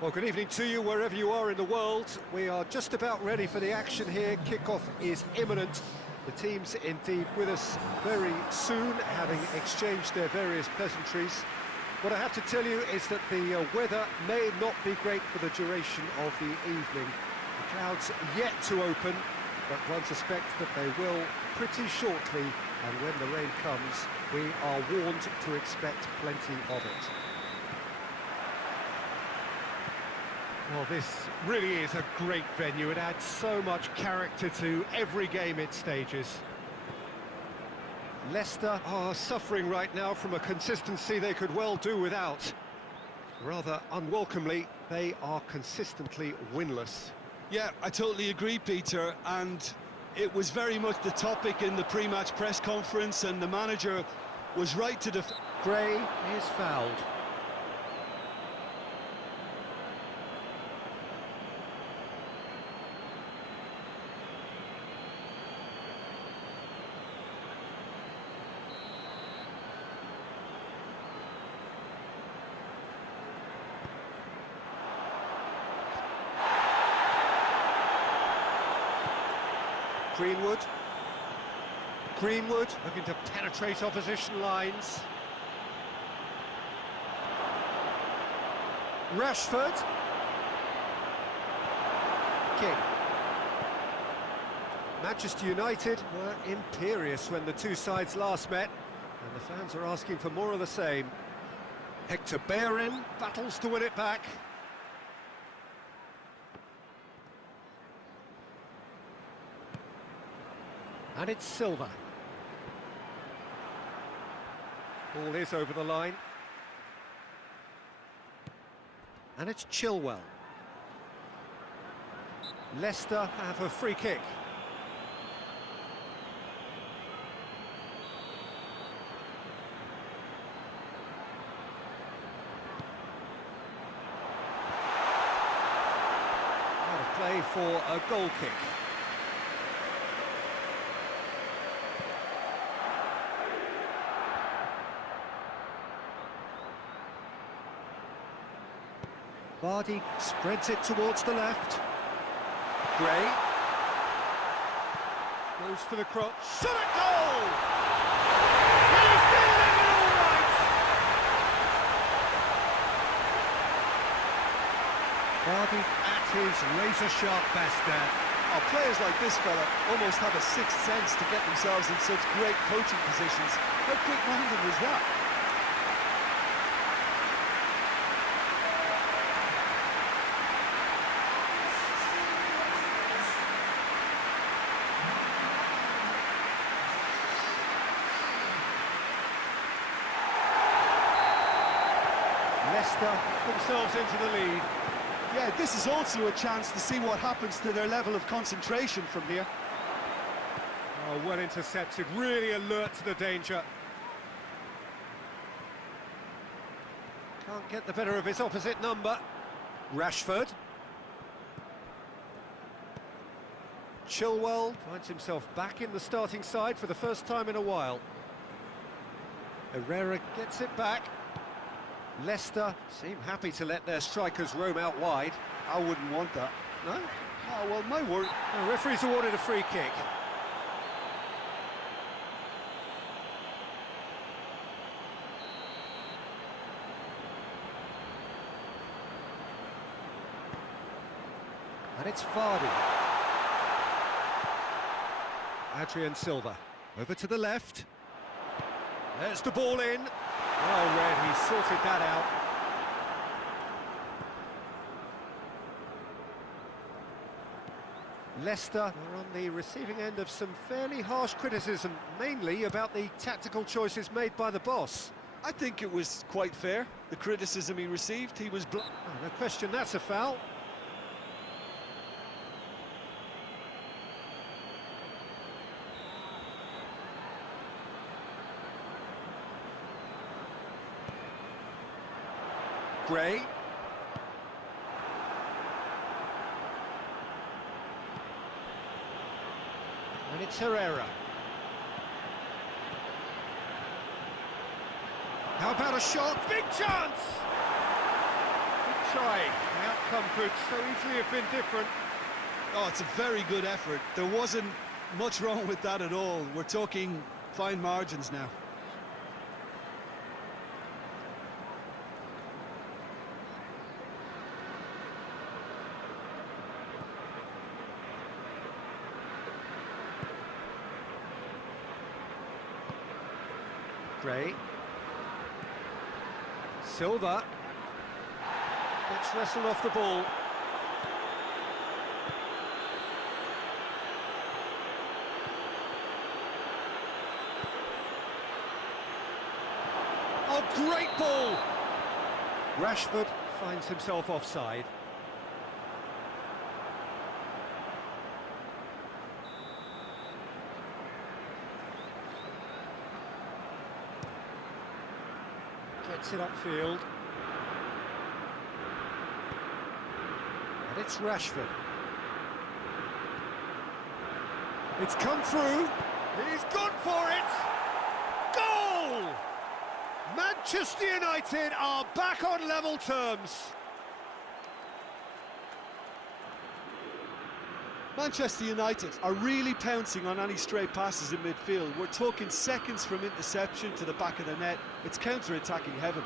Well, good evening to you, wherever you are in the world. We are just about ready for the action here. Kickoff is imminent. The team's indeed with us very soon, having exchanged their various pleasantries. What I have to tell you is that the weather may not be great for the duration of the evening. The clouds yet to open, but one suspects that they will pretty shortly, and when the rain comes, we are warned to expect plenty of it. Well, this really is a great venue. It adds so much character to every game it stages. Leicester are suffering right now from a consistency they could well do without. Rather unwelcomely, they are consistently winless. Yeah, I totally agree, Peter, and it was very much the topic in the pre-match press conference, and the manager was right to Gray is fouled. Greenwood looking to penetrate opposition lines. Rashford. King. Manchester United were imperious when the two sides last met, and the fans are asking for more of the same. Hector Bellerin battles to win it back. And it's Silva. Ball is over the line. And it's Chilwell. Leicester have a free kick. Out of play for a goal kick. Vardy spreads it towards the left. Gray goes for the cross. Shot at goal! He's delivered all right! Vardy at his razor-sharp best there. Oh, players like this fella almost have a sixth sense to get themselves in such great coaching positions. How quick-minded was that? Leicester themselves into the lead. Yeah, this is also a chance to see what happens to their level of concentration from here. Oh, well intercepted, really alert to the danger. Can't get the better of his opposite number. Rashford. Chilwell finds himself back in the starting side for the first time in a while. Herrera gets it back. Leicester seem happy to let their strikers roam out wide. I wouldn't want that. No? Oh, well, my word. The referee's awarded a free kick. And it's Vardy. Adrian Silva. Over to the left. There's the ball in. Well read, he sorted that out. Leicester are on the receiving end of some fairly harsh criticism, mainly about the tactical choices made by the boss. I think it was quite fair, the criticism he received. He was... Oh, no question, that's a foul. Gray. And it's Herrera. How about a shot? Big chance! try. The outcome could so easily have been different. Oh, it's a very good effort. There wasn't much wrong with that at all. We're talking fine margins now. Gray. Silva. Gets wrestled off the ball. Oh, great ball! Rashford finds himself offside. Gets it upfield. And it's Rashford. It's come through. He's gone for it! Goal! Manchester United are back on level terms. Manchester United are really pouncing on any stray passes in midfield. We're talking seconds from interception to the back of the net. It's counter-attacking heaven.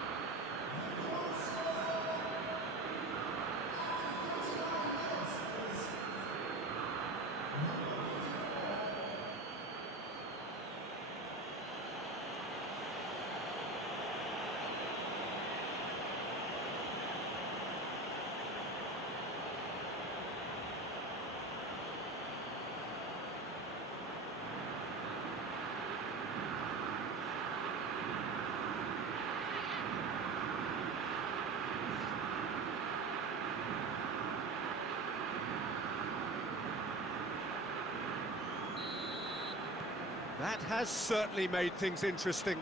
That has certainly made things interesting.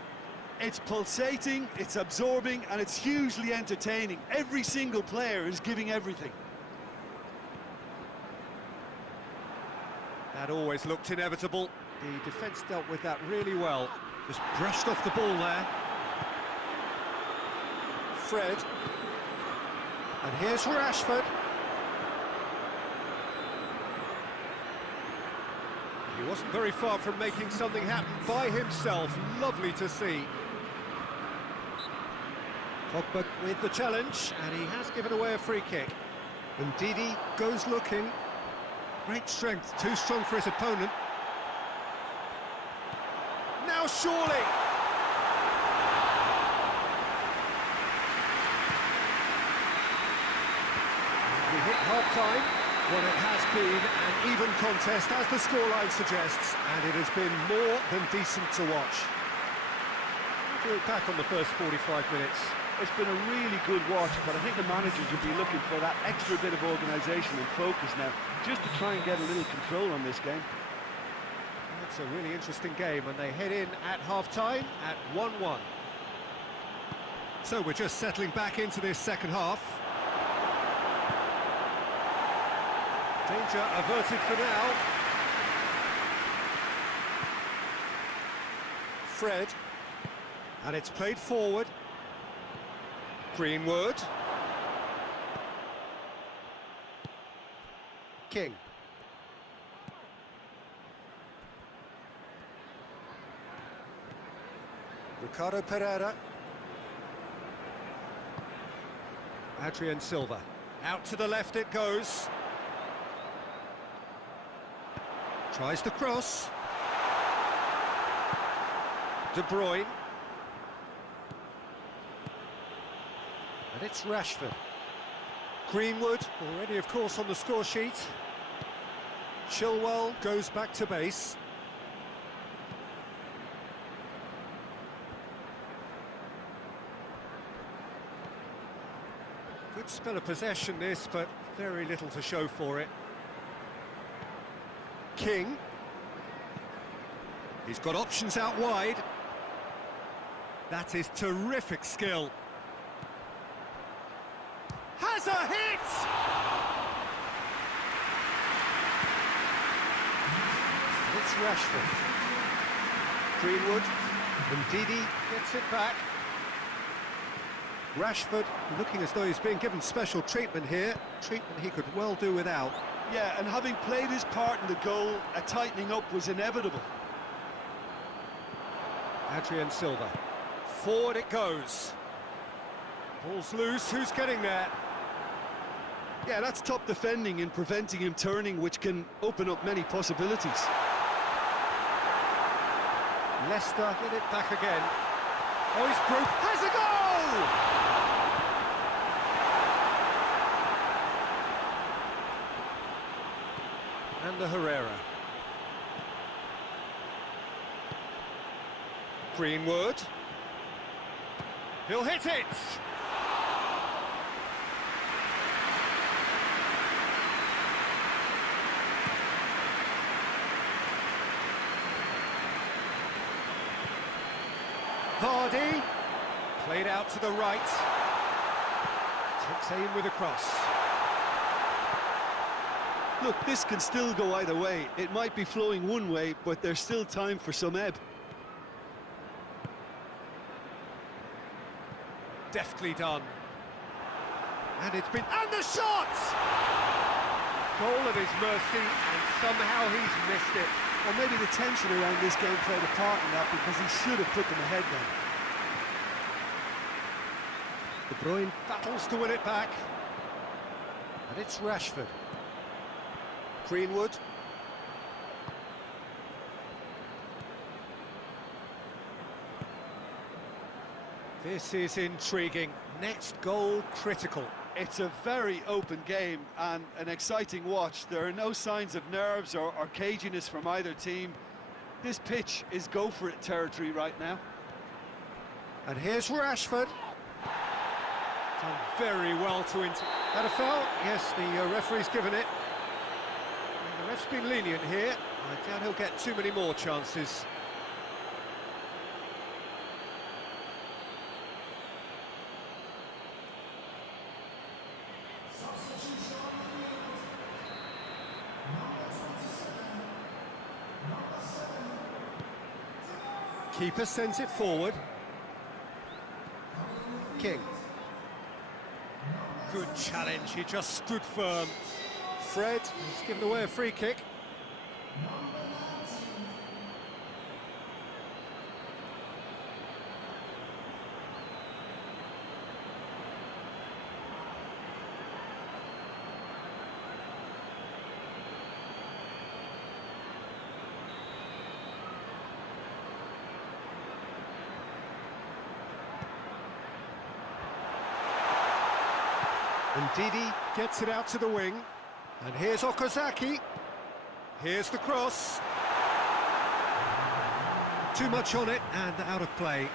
It's pulsating, it's absorbing, and it's hugely entertaining. Every single player is giving everything. That always looked inevitable. The defence dealt with that really well. Just brushed off the ball there. Fred. And here's Rashford. He wasn't very far from making something happen by himself. Lovely to see. Pogba with the challenge, and he has given away a free kick. And Didi goes looking. Great strength, too strong for his opponent. Now surely! We hit half-time. Well, it has been an even contest, as the scoreline suggests, and it has been more than decent to watch. Look back on the first 45 minutes. It's been a really good watch, but I think the managers will be looking for that extra bit of organisation and focus now, just to try and get a little control on this game. That's a really interesting game, and they head in at half-time at 1-1. So we're just settling back into this second half. Danger averted for now. Fred. And it's played forward. Greenwood. King. Ricardo Pereira. Adrian Silva. Out to the left it goes. Tries the cross. De Bruyne. And it's Rashford. Greenwood, already of course on the score sheet. Chilwell goes back to base. Good spell of possession this, but very little to show for it. King. He's got options out wide. That is terrific skill. Has a hit! It's Rashford. Greenwood. And Didi gets it back. Rashford looking as though he's being given special treatment here, treatment he could well do without. Yeah, and having played his part in the goal, a tightening up was inevitable. Adrian Silva. Forward it goes. Ball's loose, who's getting there? Yeah, that's top defending and preventing him turning, which can open up many possibilities. Leicester get it back again. Oisbrook has a goal! And the Herrera. Greenwood. He'll hit it! Vardy. Played out to the right. Takes aim with a cross. Look, this can still go either way. It might be flowing one way, but there's still time for some ebb. Deftly done. And it's been... And the shot! Goal at his mercy, and somehow he's missed it. Or maybe the tension around this game played a part in that, because he should have put them ahead then. De Bruyne battles to win it back. And it's Rashford. Greenwood. This is intriguing. Next goal critical. It's a very open game and an exciting watch. There are no signs of nerves or caginess from either team. This pitch is go-for-it territory right now. And here's Rashford. Done very well to Had a foul? Yes, the referee's given it. And the ref's been lenient here. I doubt he'll get too many more chances. Keeper sends it forward. King. Good challenge, he just stood firm. Fred has given away a free kick. And Didi gets it out to the wing. And here's Okazaki. Here's the cross. Too much on it and out of play.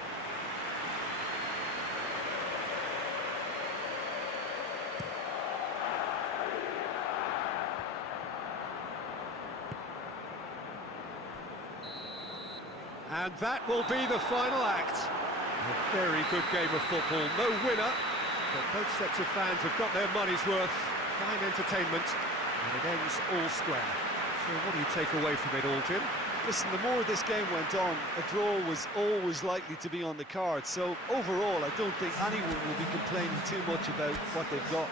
And that will be the final act. A very good game of football. No winner. But both sets of fans have got their money's worth. Fine entertainment, and it ends all square. So what do you take away from it all, Jim? Listen, the more this game went on, a draw was always likely to be on the card. So overall, I don't think anyone will be complaining too much about what they've got.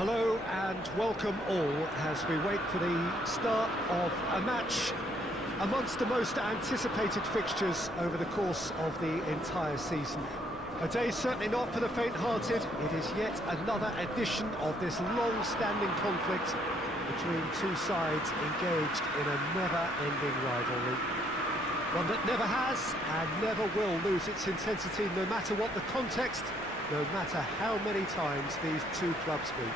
Hello and welcome all as we wait for the start of a match amongst the most anticipated fixtures over the course of the entire season. A day certainly not for the faint-hearted. It is yet another edition of this long-standing conflict between two sides engaged in a never-ending rivalry. One that never has and never will lose its intensity, no matter what the context, no matter how many times these two clubs meet.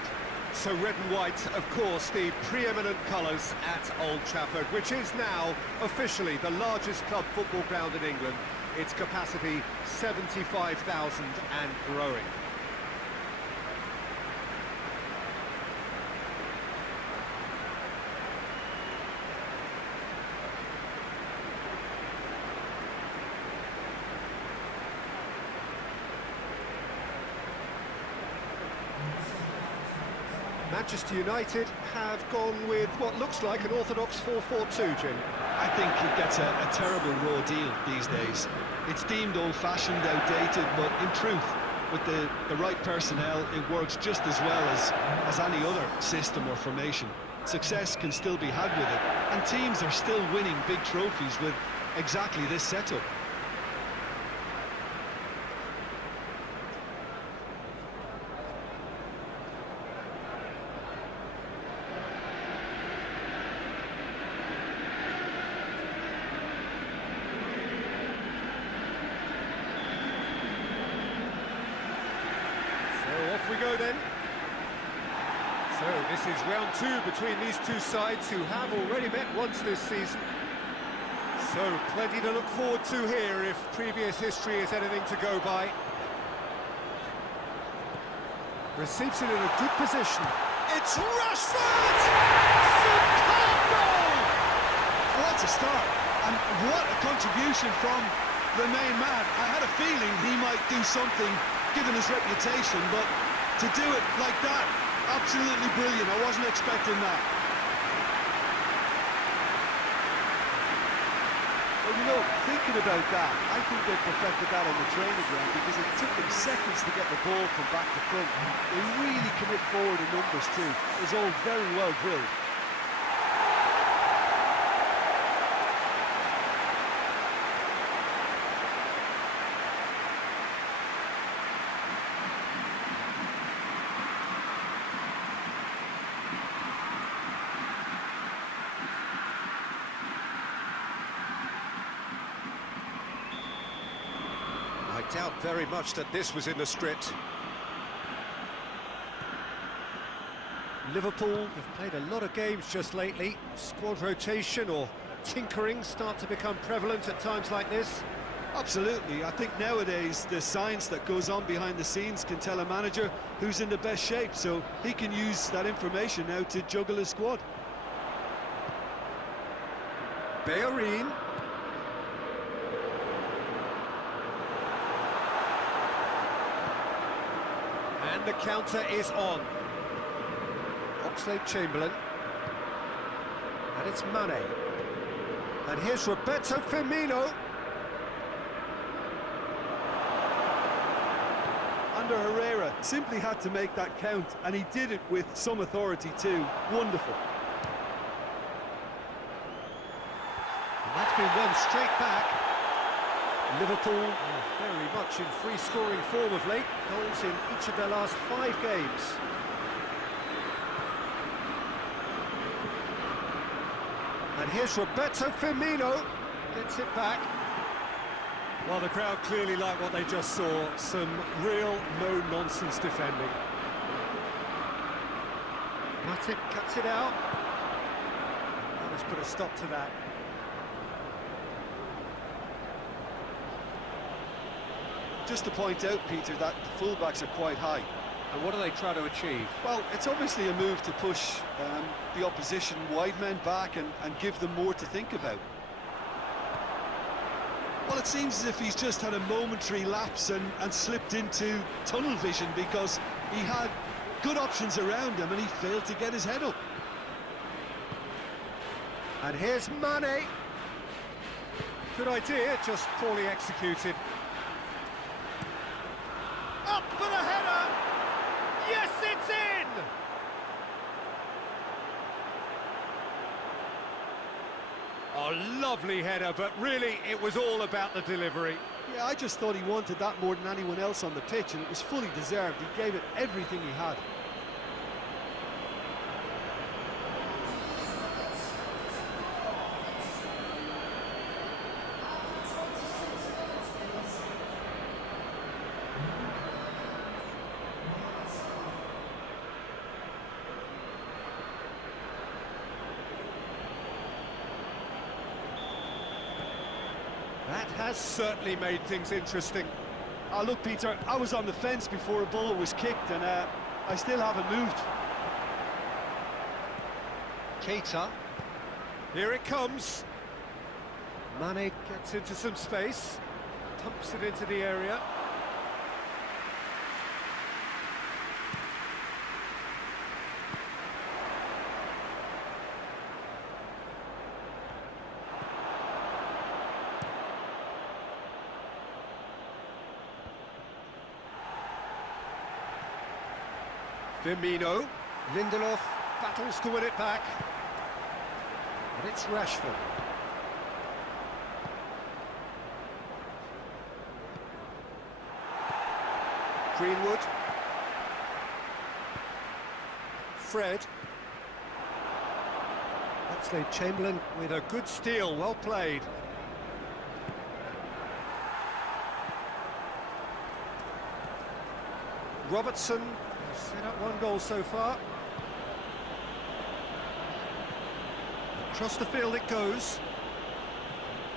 So red and white, of course, the preeminent colours at Old Trafford, which is now officially the largest club football ground in England. Its capacity 75,000 and growing. Manchester United have gone with what looks like an orthodox 4-4-2, Jim. I think it gets a terrible raw deal these days. It's deemed old-fashioned, outdated, but in truth, with the right personnel, it works just as well as any other system or formation. Success can still be had with it, and teams are still winning big trophies with exactly this setup. Off we go then. So this is round two between these two sides who have already met once this season. So plenty to look forward to here if previous history is anything to go by. Receives it in a good position. It's Rashford! Superb goal! What a start, and what a contribution from the main man. I had a feeling he might do something given his reputation, but to do it like that, absolutely brilliant. I wasn't expecting that. Well, you know, thinking about that, I think they perfected that on the training ground because it took them seconds to get the ball from back to front. They really commit forward in numbers too. It's all very well drilled. I doubt very much that this was in the script. Liverpool have played a lot of games just lately. Squad rotation or tinkering start to become prevalent at times like this. Absolutely. I think nowadays the science that goes on behind the scenes can tell a manager who's in the best shape, so he can use that information now to juggle his squad. Bellerin. And the counter is on. Oxlade-Chamberlain. And it's Mane. And here's Roberto Firmino. Under Herrera, simply had to make that count, and he did it with some authority too. Wonderful. And that's been won straight back. Liverpool very much in free-scoring form of late. Goals in each of their last 5 games. And here's Roberto Firmino. Gets it back. Well, the crowd clearly like what they just saw. Some real no-nonsense defending. Matip cuts it out. Let's put a stop to that. Just to point out, Peter, that the fullbacks are quite high. And what do they try to achieve? Well, it's obviously a move to push the opposition wide men back and give them more to think about. Well, it seems as if he's just had a momentary lapse and slipped into tunnel vision because he had good options around him and he failed to get his head up. And here's Mane. Good idea, just poorly executed. Up for the header! Yes, it's in! Oh, lovely header, but really it was all about the delivery. Yeah, I just thought he wanted that more than anyone else on the pitch, and it was fully deserved. He gave it everything he had. That has certainly made things interesting. Look, Peter, I was on the fence before a ball was kicked, and I still haven't moved. Keita. Here it comes. Mane gets into some space, dumps it into the area. Firmino. Lindelof battles to win it back. And it's Rashford. Greenwood. Fred. Oxlade-Chamberlain with a good steal, well played. Robertson set up one goal so far. Across the field it goes.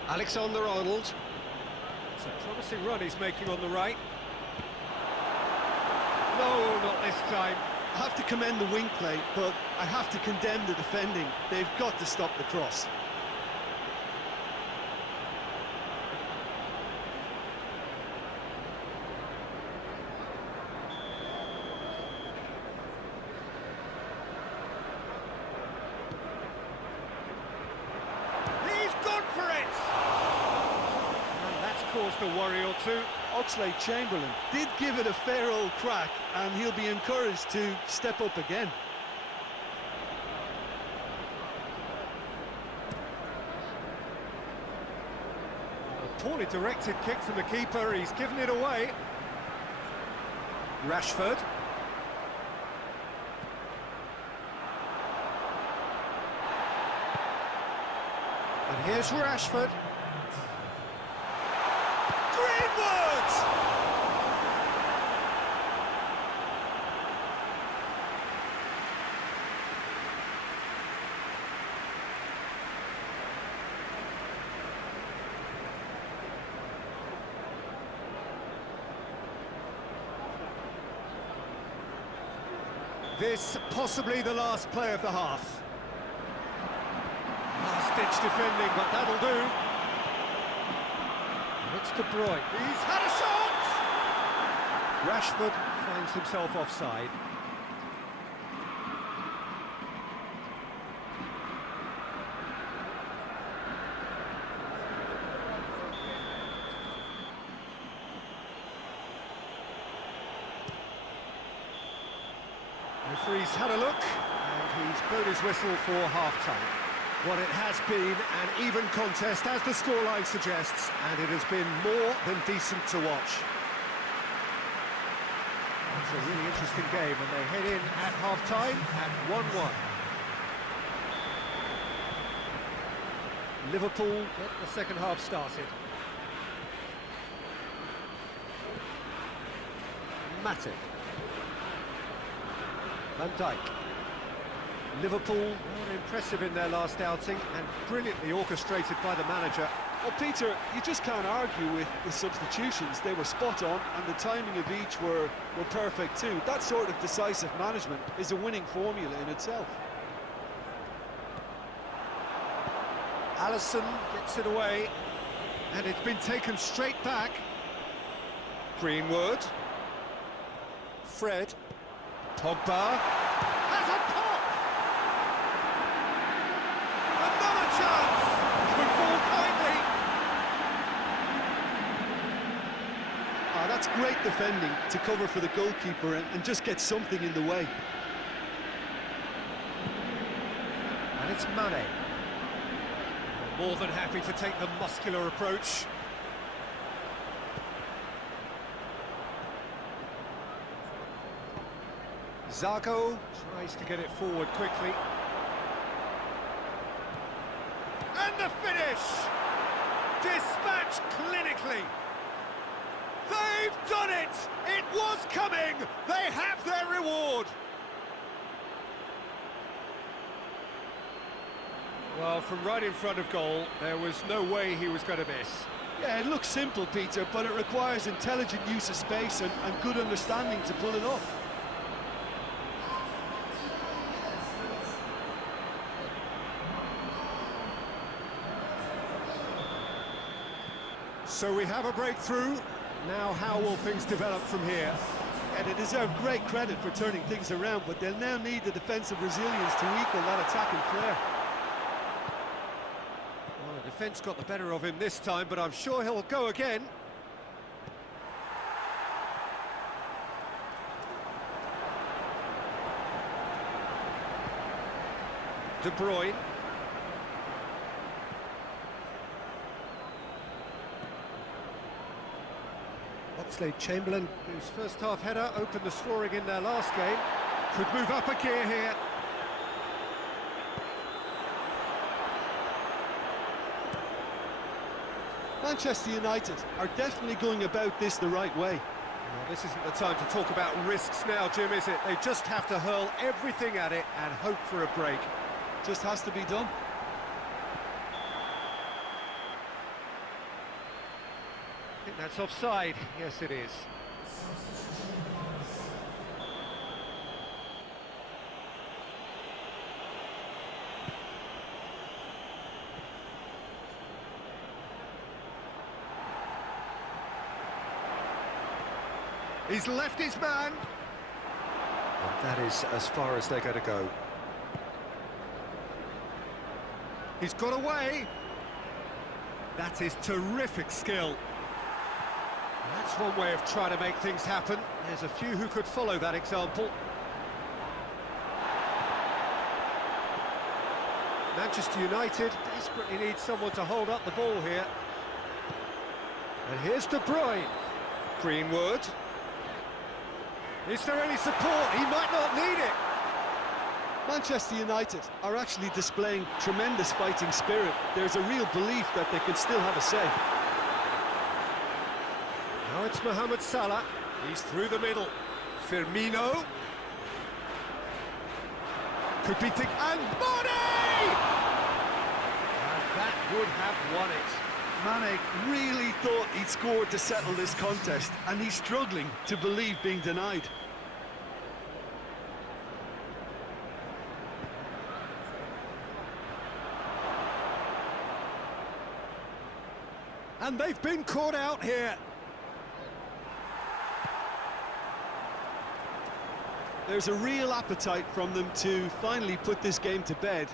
Alexander-Arnold. It's a promising run he's making on the right. No, not this time. I have to commend the wing play, but I have to condemn the defending. They've got to stop the cross. He's gone for it! And that's caused a worry or two. Oxlade-Chamberlain did give it a fair old crack, and he'll be encouraged to step up again. A poorly directed kick from the keeper, he's given it away. Rashford. And here's Rashford. Greenwood! This possibly the last play of the half. Last-ditch defending, but that'll do. And it's De Bruyne. He's had a shot! Rashford finds himself offside. Referee's had a look, and he's blown his whistle for half-time. What it has been an even contest, as the scoreline suggests, and it has been more than decent to watch. It's a really interesting game, and they head in at half-time at 1-1. Liverpool get the second half started. Matip. Van Dijk. Liverpool were impressive in their last outing and brilliantly orchestrated by the manager. Well, Peter, you just can't argue with the substitutions. They were spot on, and the timing of each were perfect too. That sort of decisive management is a winning formula in itself. Alisson gets it away, and it's been taken straight back. Greenwood. Fred. Pogba. Has a pop! Another chance! Could fall kindly. That's great defending to cover for the goalkeeper and just get something in the way. And it's Mane. More than happy to take the muscular approach. Zago tries to get it forward quickly. And the finish! Dispatched clinically. They've done it! It was coming! They have their reward! Well, from right in front of goal, there was no way he was going to miss. Yeah, it looks simple, Peter, but it requires intelligent use of space and good understanding to pull it off. So we have a breakthrough. Now how will things develop from here? And they deserve great credit for turning things around, but they'll now need the defensive resilience to equal that attacking flair. Well, the defence got the better of him this time, but I'm sure he'll go again. De Bruyne. Oxlade-Chamberlain, whose first half header opened the scoring in their last game, could move up a gear here. Manchester United are definitely going about this the right way. Well, this isn't the time to talk about risks now, Jim, is it? They just have to hurl everything at it and hope for a break. Just has to be done. I think that's offside. Yes, it is. He's left his man. And that is as far as they're going to go. He's got away. That is terrific skill. That's one way of trying to make things happen. There's a few who could follow that example. Manchester United desperately need someone to hold up the ball here. And here's De Bruyne. Greenwood. Is there any support? He might not need it. Manchester United are actually displaying tremendous fighting spirit. There's a real belief that they can still have a say. Now it's Mohamed Salah. He's through the middle. Firmino. Could be thick. And Mane! And that would have won it. Mane really thought he'd scored to settle this contest, and he's struggling to believe being denied. And they've been caught out here. There's a real appetite from them to finally put this game to bed.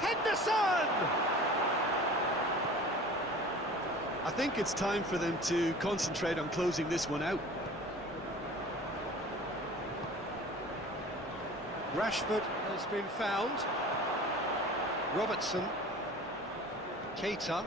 Henderson! I think it's time for them to concentrate on closing this one out. Rashford has been found. Robertson. Keita.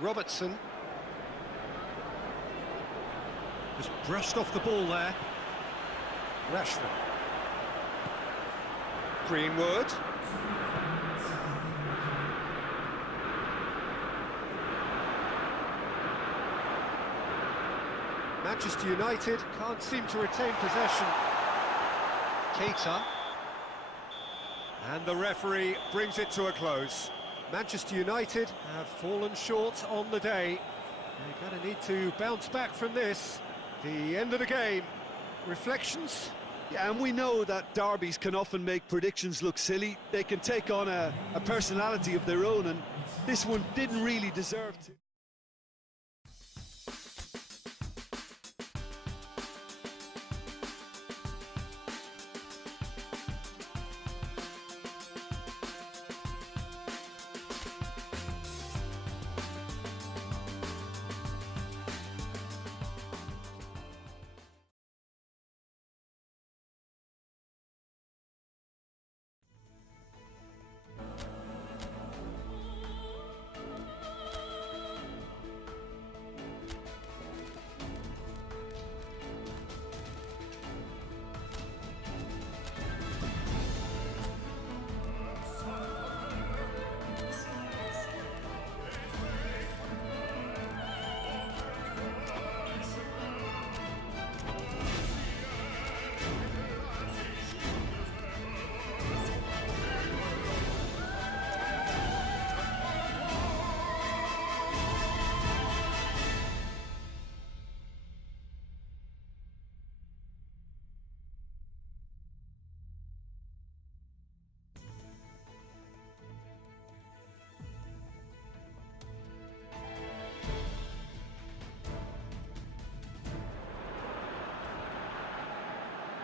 Robertson just brushed off the ball there. Rashford. Greenwood. Manchester United can't seem to retain possession. Keita. And the referee brings it to a close. Manchester United have fallen short on the day. They're going to need to bounce back from this. The end of the game. Reflections? Yeah, and we know that derbies can often make predictions look silly. They can take on a personality of their own, and this one didn't really deserve to.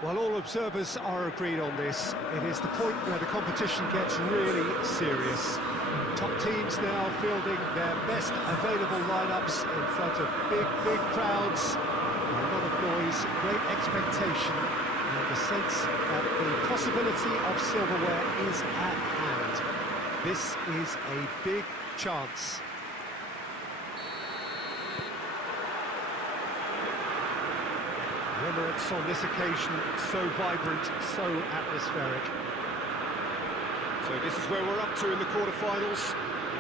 Well, all observers are agreed on this. It is the point where the competition gets really serious. Top teams now fielding their best available lineups in front of big crowds. A lot of noise, great expectation, and the sense that the possibility of silverware is at hand. This is a big chance. The Emirates on this occasion so vibrant, so atmospheric. So this is where we're up to in the quarterfinals.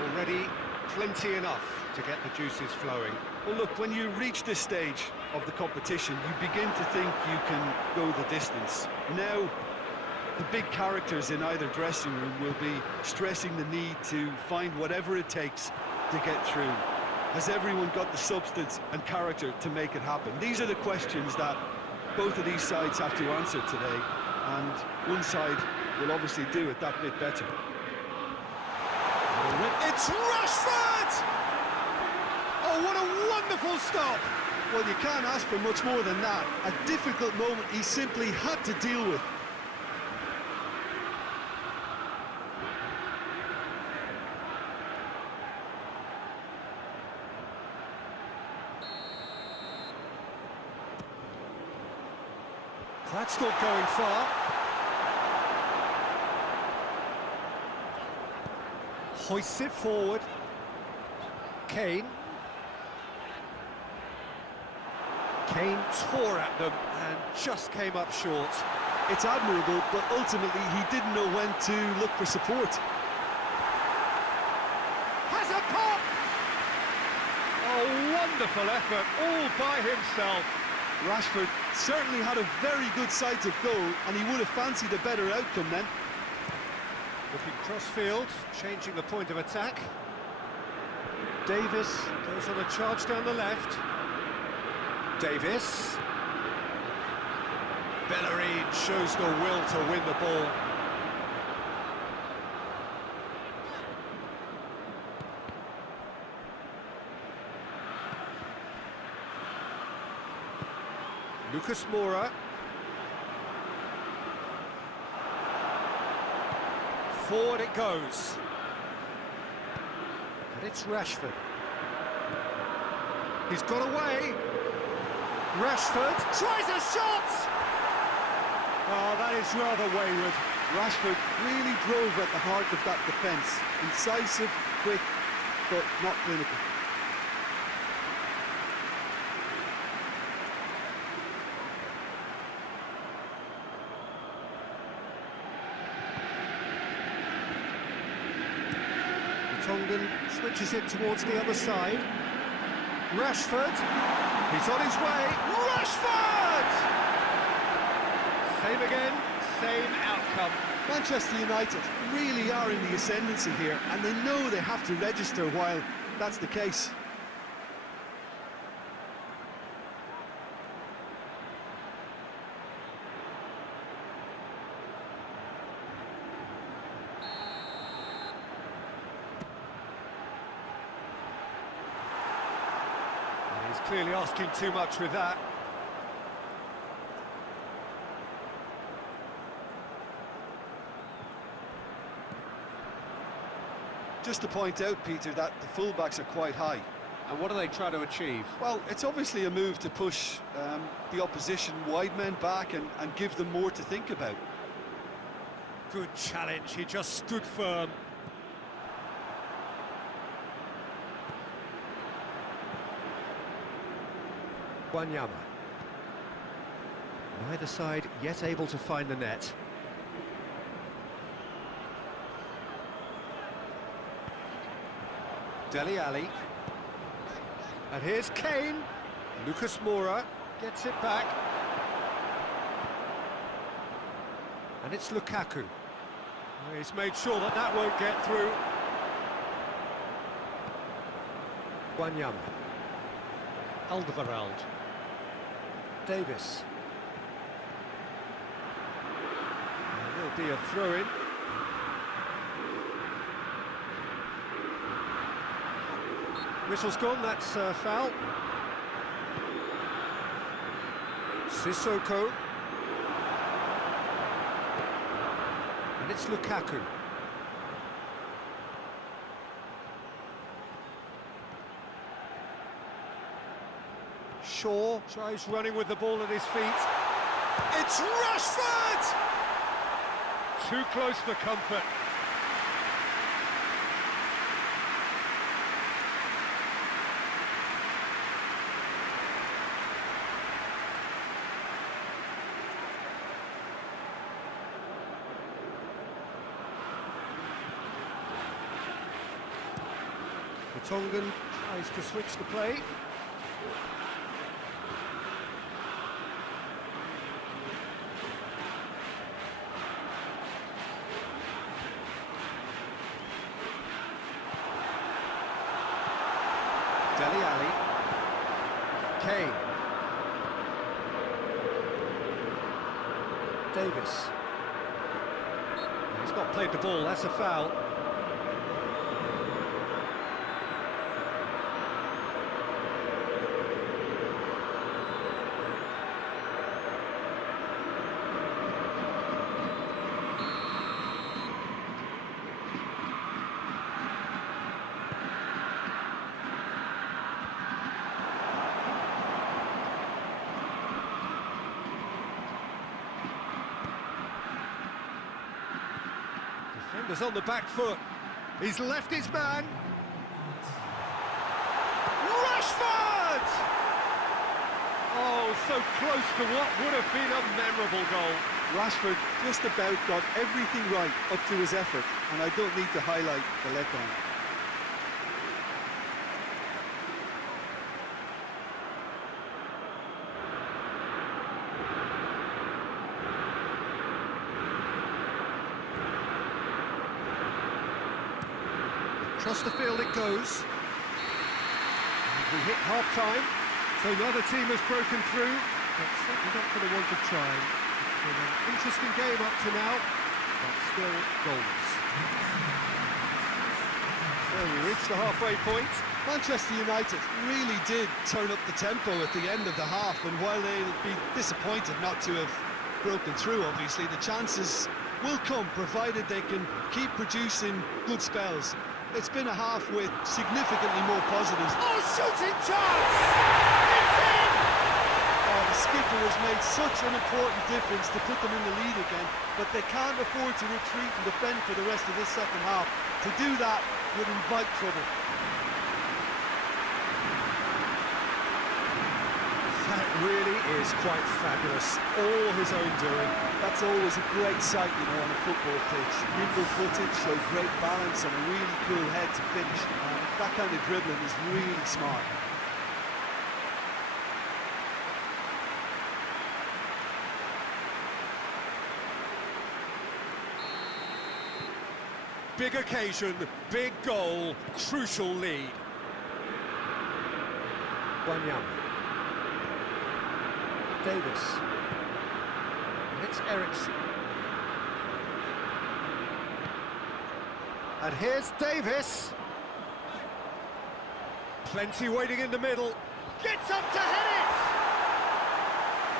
Already plenty enough to get the juices flowing. Well, look, when you reach this stage of the competition, you begin to think you can go the distance. Now, the big characters in either dressing room will be stressing the need to find whatever it takes to get through. Has everyone got the substance and character to make it happen? These are the questions that both of these sides have to answer today, and one side will obviously do it that bit better. It's Rashford! Oh, what a wonderful stop! Well, you can't ask for much more than that. A difficult moment he simply had to deal with. That's not going far. Hoists it forward. Kane. Kane tore at them and just came up short. It's admirable, but ultimately he didn't know when to look for support. Has a pop! A wonderful effort, all by himself. Rashford certainly had a very good sight of goal, and he would have fancied a better outcome then. Looking cross-field, changing the point of attack. Davis goes on a charge down the left. Davis. Bellerin shows the will to win the ball. Lucas Moura. Forward it goes. And it's Rashford. He's got away. Rashford tries a shot! Oh, that is rather wayward. Rashford really drove at the heart of that defence. Incisive, quick, but not clinical. Tongan switches it towards the other side. Rashford, he's on his way. Rashford! Same again, same outcome. Manchester United really are in the ascendancy here, and they know they have to register while that's the case. He's clearly asking too much with that. Just to point out, Peter, that the fullbacks are quite high. And what are they trying to achieve? Well, it's obviously a move to push the opposition wide men back and give them more to think about. Good challenge, he just stood firm. Wanyama. Neither side yet able to find the net. Dele Alli. And here's Kane. Lucas Moura gets it back. And it's Lukaku. He's made sure that that won't get through. Wanyama. Alderweireld. Davis. And there'll be a throw-in. Whistle's gone, that's a foul. Sissoko. And it's Lukaku. Shaw tries running with the ball at his feet. It's Rashford! Too close for comfort. Tongan tries to switch the play. Dele Alli. Kane. Davis. He's not played the ball, that's a foul. Defender's on the back foot. He's left his man. Rashford! Oh, so close to what would have been a memorable goal. Rashford just about got everything right up to his effort, and I don't need to highlight the letdown. Across the field it goes. And we hit half-time, so neither team has broken through, but certainly not for the want of trying. It's been an interesting game up to now, but still goals. So we reach the halfway point. Manchester United really did turn up the tempo at the end of the half, and while they'll be disappointed not to have broken through, obviously, the chances will come, provided they can keep producing good spells. It's been a half with significantly more positives. Oh, shooting chance! It's in! Oh, the skipper has made such an important difference to put them in the lead again, but they can't afford to retreat and defend for the rest of this second half. To do that would invite trouble. That really is quite fabulous. All his own doing. That's always a great sight, you know, on a football pitch. Nimble-footed, showed great balance and a really cool head to finish. That kind of dribbling is really smart. Big occasion, big goal, crucial lead. Wanyama. Davis. And it's Ericsson. And here's Davis. Plenty waiting in the middle. Gets up to head it!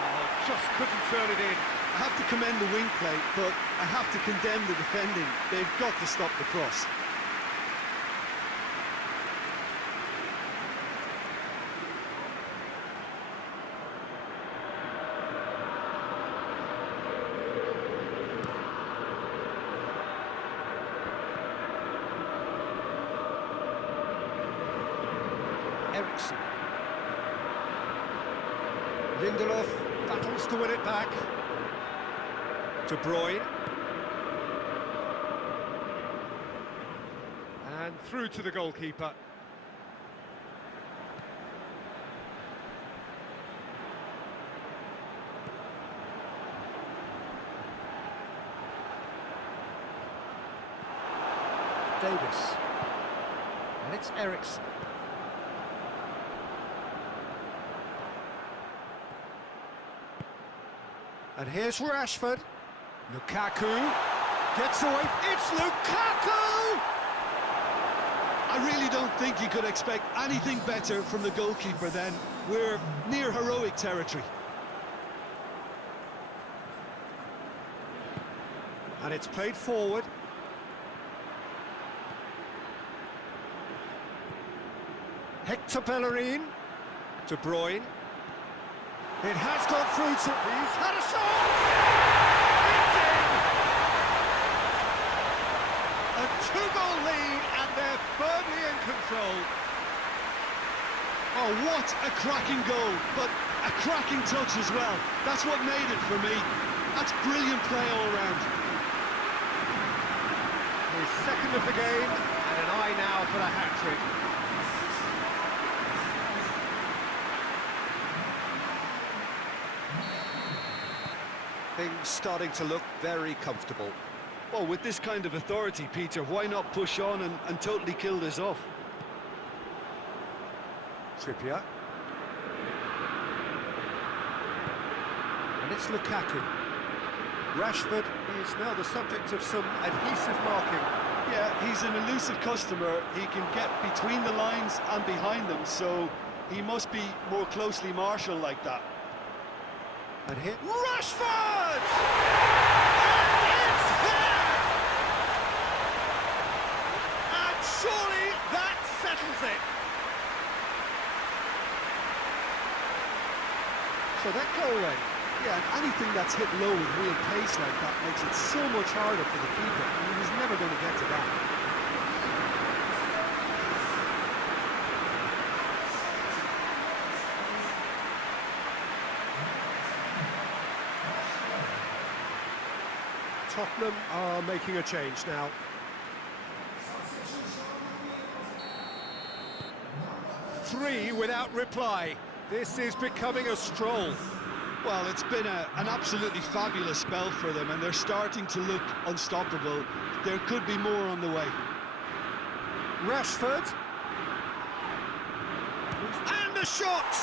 Oh, just couldn't turn it in. I have to commend the wing play, but I have to condemn the defending. They've got to stop the cross. Ericsson. Lindelof battles to win it back. De Bruyne. And through to the goalkeeper. Davis. And it's Ericsson. And here's Rashford. Lukaku gets away. It's Lukaku! I really don't think you could expect anything better from the goalkeeper then. We're near heroic territory. And it's played forward. Hector Bellerin. De Bruyne. It has gone through to... He's had a shot! It's in! A two-goal lead, and they're firmly in control. Oh, what a cracking goal, but a cracking touch as well. That's what made it for me. That's brilliant play all round. His second of the game, and an eye now for the hat-trick. Things starting to look very comfortable. Well, with this kind of authority, Peter, why not push on and totally kill this off? Trippier. And it's Lukaku. Rashford is now the subject of some adhesive marking. Yeah, he's an elusive customer. He can get between the lines and behind them, so he must be more closely marshalled like that. And hit Rashford! And it's there! And surely that settles it. So that goal then. Yeah, and anything that's hit low with real pace like that makes it so much harder for the keeper, and he was never going to get to that. Tottenham are making a change now. Three without reply. This is becoming a stroll. Well, it's been an absolutely fabulous spell for them, and they're starting to look unstoppable. There could be more on the way. Rashford. And the shot!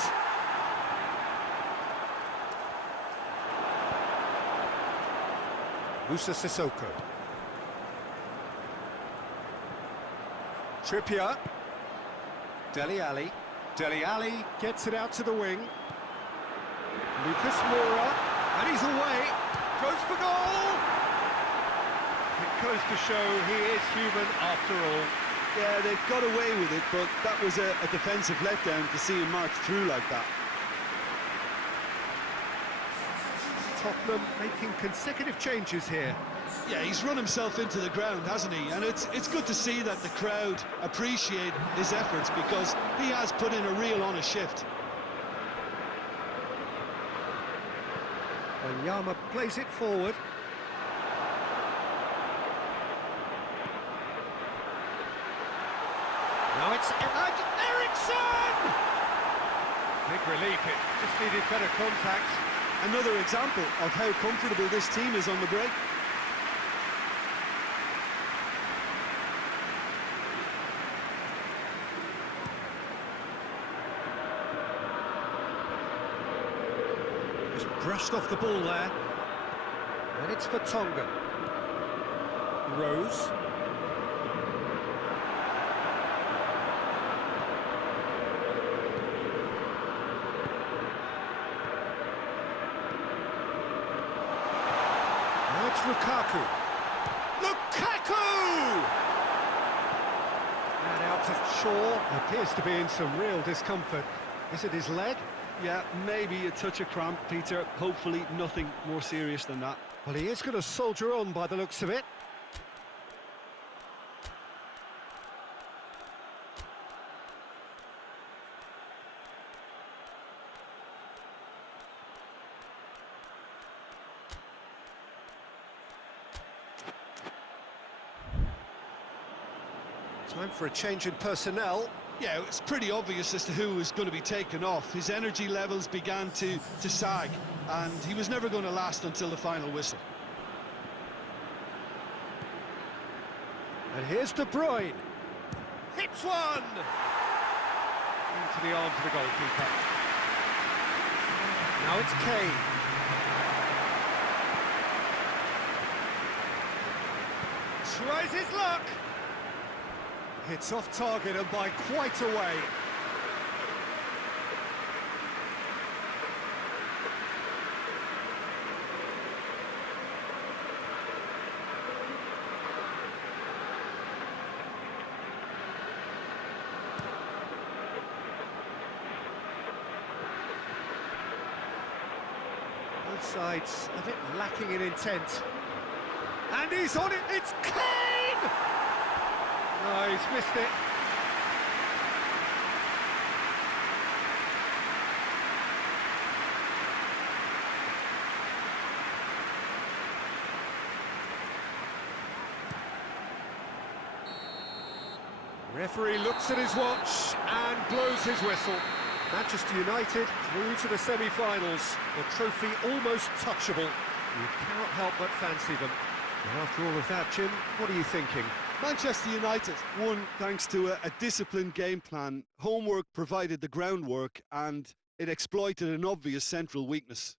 Musa Sissoko. Trippier. Dele Alli. Dele Alli gets it out to the wing. Lucas Moura, and he's away. Goes for goal. It goes to show he is human after all. Yeah, they got away with it, but that was a defensive letdown to see him march through like that. Tottenham making consecutive changes here. Yeah, he's run himself into the ground, hasn't he? And it's good to see that the crowd appreciate his efforts, because he has put in a real honest shift. And Yama plays it forward. Now it's Eriksson! Big relief, it just needed better contact. Another example of how comfortable this team is on the break. Just brushed off the ball there. And it's for Tonga. Rose. Now it's Lukaku. Lukaku! And out to Shaw. Appears to be in some real discomfort. Is it his leg? Yeah, maybe a touch of cramp, Peter. Hopefully nothing more serious than that. Well, he is going to soldier on by the looks of it. Time for a change in personnel. Yeah, it's pretty obvious as to who was going to be taken off. His energy levels began to sag, and he was never going to last until the final whistle. And here's De Bruyne. Hits one! Into the arms of the goalkeeper. Now it's Kane. Tries his luck. Hits off target and by quite a way. Both sides a bit lacking in intent. And he's on it, it's clean! No, he's missed it. Referee looks at his watch and blows his whistle. Manchester United through to the semi-finals. The trophy almost touchable. You cannot help but fancy them. And after all of that, Jim, what are you thinking? Manchester United won thanks to a disciplined game plan. Homework provided the groundwork and it exploited an obvious central weakness.